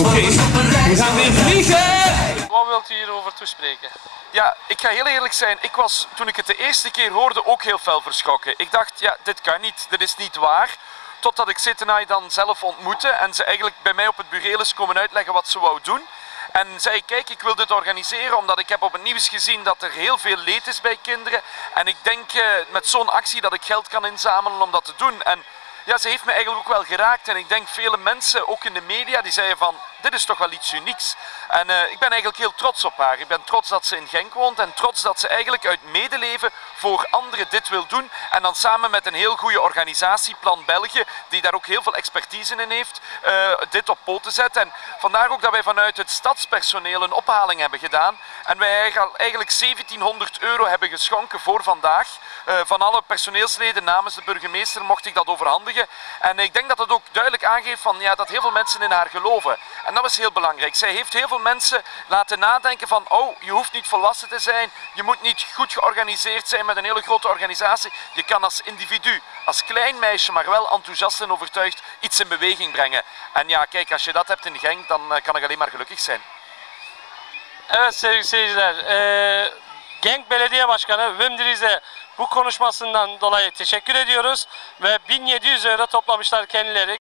Oké, we gaan weer vliegen! Wat wilt u hierover toespreken? Ja, ik ga heel eerlijk zijn. Ik was toen ik het de eerste keer hoorde ook heel fel verschrokken. Ik dacht, ja, dit kan niet, dit is niet waar. Totdat ik Sittenai dan zelf ontmoette en ze eigenlijk bij mij op het bureel is komen uitleggen wat ze wou doen. En zei, kijk, ik wil dit organiseren omdat ik heb op het nieuws gezien dat er heel veel leed is bij kinderen. En ik denk eh, met zo'n actie dat ik geld kan inzamelen om dat te doen. En ja, ze heeft me eigenlijk ook wel geraakt. En ik denk vele mensen, ook in de media, die zeiden van, dit is toch wel iets unieks. En eh, ik ben eigenlijk heel trots op haar. Ik ben trots dat ze in Genk woont en trots dat ze eigenlijk uit medeleven voor anderen dit wil doen. En dan samen met een heel goede organisatie, Plan België, die daar ook heel veel expertise in heeft, eh, dit op poten zet. En vandaar ook dat wij vanuit het stadspersoneel een ophaling hebben gedaan. En wij eigenlijk 1700 euro hebben geschonken voor vandaag. Eh, van alle personeelsleden namens de burgemeester mocht ik dat overhandigen. En ik denk dat het ook duidelijk aangeeft van, ja, dat heel veel mensen in haar geloven. En dat was heel belangrijk. Zij heeft heel veel mensen laten nadenken van, oh, je hoeft niet volwassen te zijn, je moet niet goed georganiseerd zijn met een hele grote organisatie. Je kan als individu, als klein meisje, maar wel enthousiast en overtuigd, iets in beweging brengen. En ja, kijk, als je dat hebt in Genk, dan eh, kan ik alleen maar gelukkig zijn. Evet sevgili seyirciler, eee Genk Belediye Başkanı Wim Driz'e bu konuşmasından dolayı teşekkür ediyoruz ve 1700 euro toplamışlar kendileri.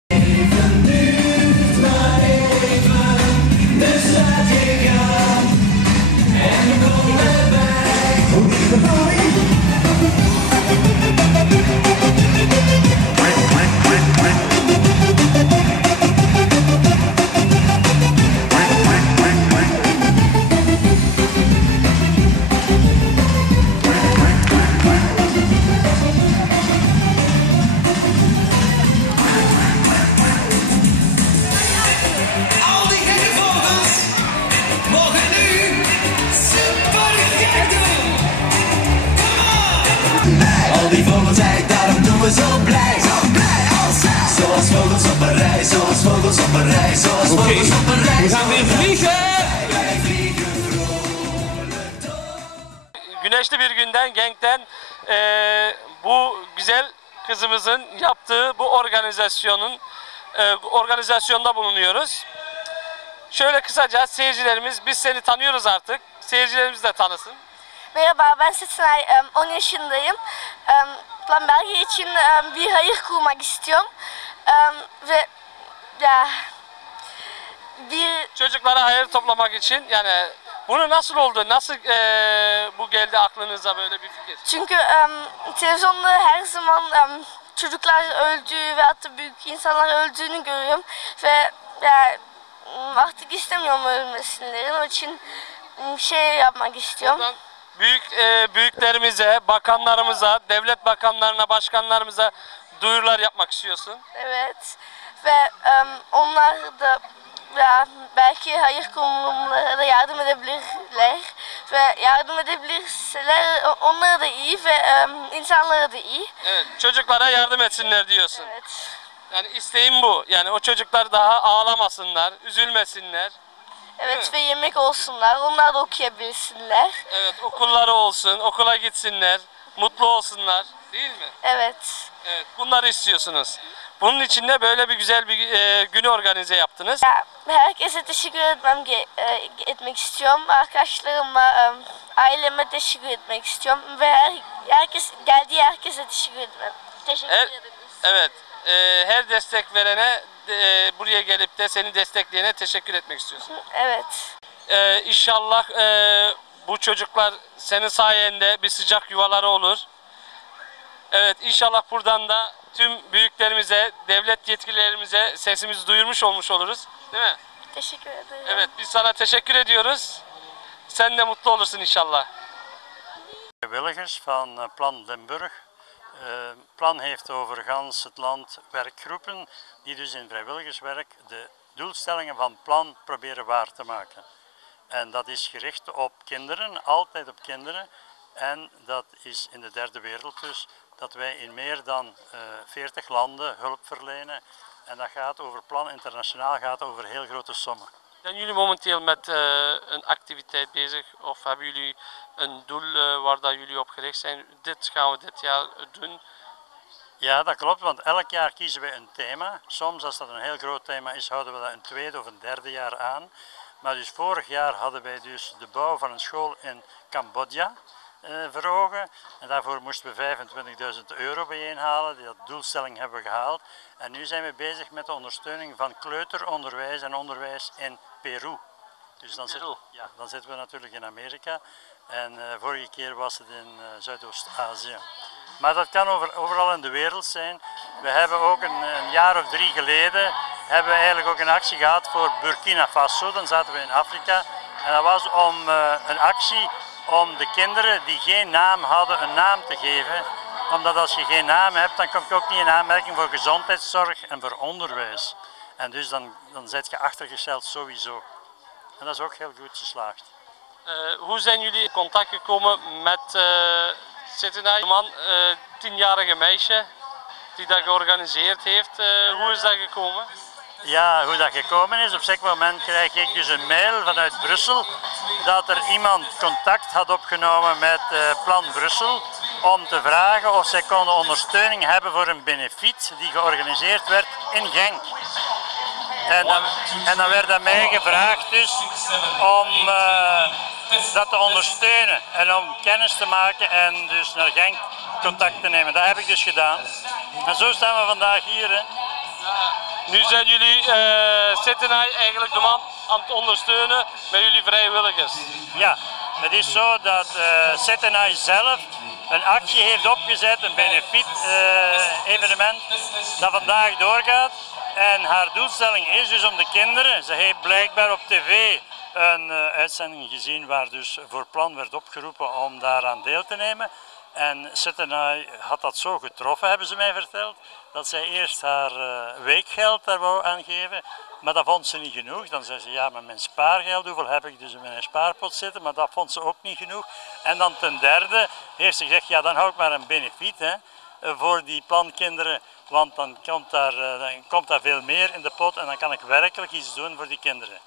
Vliegen! Wij vliegen vrolijk Güneşli bir günden Genk'ten eee, bu güzel kızımızın yaptığı bu organizasyonun eee, organizasyonda bulunuyoruz. Şöyle kısaca seyircilerimiz biz seni tanıyoruz artık. Seyircilerimiz de tanısın. Merhaba ben Seçenay, em, 10 yaşındayım. Plan Belge için bir hayır kurmak istiyorum. Ve ya bir Çocuklara hayır toplamak için yani bunu nasıl oldu? Nasıl eee, bu geldi aklınıza böyle bir fikir? çünkü em, televizyonda her zaman em, çocuklar öldüğü ve hatta büyük insanlar öldüğünü görüyorum ve ya m, artık istemiyorum ölmesini. Onun için şey yapmak istiyorum. Buradan büyük eee, büyüklerimize, bakanlarımıza, devlet bakanlarına, başkanlarımıza duyurular yapmak istiyorsun. Evet. Ve em, onlar da ya, belki hayır kurumlara da yardım edebilirler. Ve yardım edebilirseler onlara da iyi ve em, insanlara da iyi. Evet, çocuklara yardım etsinler diyorsun. Evet. Yani isteğim bu. Yani o çocuklar daha ağlamasınlar, üzülmesinler. Evet. ve yemek olsunlar. Onlar da okuyabilsinler. Evet, okulları olsun, okula gitsinler, mutlu olsunlar. Değil mi? Evet. Evet, bunları istiyorsunuz. Bunun için de böyle bir güzel bir e, günü organize yaptınız. Ya, herkese teşekkür etmem ge- e, etmek istiyorum. Arkadaşlarıma, em, aileme teşekkür etmek istiyorum ve her, herkes geldiği herkese teşekkür etmem. Teşekkür Evet. ederiz. Evet, e, her destek verene, e, buraya gelip de seni destekleyene teşekkür etmek istiyorsun. Evet. E, inşallah e, bu çocuklar senin sayende bir sıcak yuvaları olur. Evet, inşallah buradan da tüm büyüklerimize, devlet yetkililerimize sesimizi duyurmuş olmuş oluruz. Değil mi? Teşekkür ederim. Evet, biz sana teşekkür ediyoruz. Sen de mutlu olursun inşallah. Vrijwilligers van eh, Plan Limburg. Eh, Plan heeft over gans het land werkgroepen die dus in vrijwilligerswerk de doelstellingen van Plan proberen waar te maken. En dat is gericht op kinderen, altijd op kinderen. En dat is in de derde wereld dus, dat wij in meer dan eh 40 landen hulp verlenen. En dat gaat over Plan Internationaal, gaat over heel grote sommen. Zijn jullie momenteel met eh, een activiteit bezig of hebben jullie een doel eh, waar dat jullie op gericht zijn? Dit gaan we dit jaar doen. Ja, dat klopt, want elk jaar kiezen we een thema. Soms, als dat een heel groot thema is, houden we dat een tweede of een derde jaar aan. Maar dus vorig jaar hadden wij dus de bouw van een school in Cambodja eh, voor ogen. En daarvoor moesten we 25.000 euro bijeenhalen. Die doelstelling hebben we gehaald. En nu zijn we bezig met de ondersteuning van kleuteronderwijs en onderwijs in Peru. Dus dan, zitten, ja, dan zitten we natuurlijk in Amerika. En uh, vorige keer was het in uh, Zuidoost-Azië. Maar dat kan over, overal in de wereld zijn. We hebben ook een, een, jaar of drie geleden hebben we eigenlijk ook een actie gehad voor Burkina Faso. Dan zaten we in Afrika. En dat was om uh, een actie om de kinderen die geen naam hadden een naam te geven. Omdat als je geen naam hebt, dan kom je ook niet in aanmerking voor gezondheidszorg en voor onderwijs. En dus dan, dan zit je achtergesteld sowieso. En dat is ook heel goed geslaagd. Uh, hoe zijn jullie in contact gekomen met uh, een man, uh, tienjarige meisje die dat georganiseerd heeft? hoe is dat gekomen? Ja, hoe dat gekomen is, op een moment krijg ik dus een mail vanuit Brussel dat er iemand contact had opgenomen met Plan Brussel om te vragen of zij konden ondersteuning hebben voor een benefiet die georganiseerd werd in Genk. En dan, en dan werd aan mij gevraagd dus om uh, dat te ondersteunen en om kennis te maken en dus naar Genk contact te nemen. Dat heb ik dus gedaan. En zo staan we vandaag hier. Hè. Nu zijn jullie uh, Sittenay eigenlijk de man aan het ondersteunen met jullie vrijwilligers. Ja, het is zo dat uh, Sittenay zelf een actie heeft opgezet, een benefiet uh, evenement dat vandaag doorgaat. En haar doelstelling is dus om de kinderen, ze heeft blijkbaar op tv een uitzending gezien waar dus voor plan werd opgeroepen om daaraan deel te nemen. En Sittenay had dat zo getroffen, hebben ze mij verteld, dat zij eerst haar uh, weekgeld daar wou aangeven. Maar dat vond ze niet genoeg. Dan zei ze, ja, maar mijn spaargeld, hoeveel heb ik dus in mijn spaarpot zitten? Maar dat vond ze ook niet genoeg. En dan ten derde heeft ze gezegd, ja, dan hou ik maar een benefiet hè, voor die plankinderen. Want dan komt, daar, dan komt daar veel meer in de pot en dan kan ik werkelijk iets doen voor die kinderen.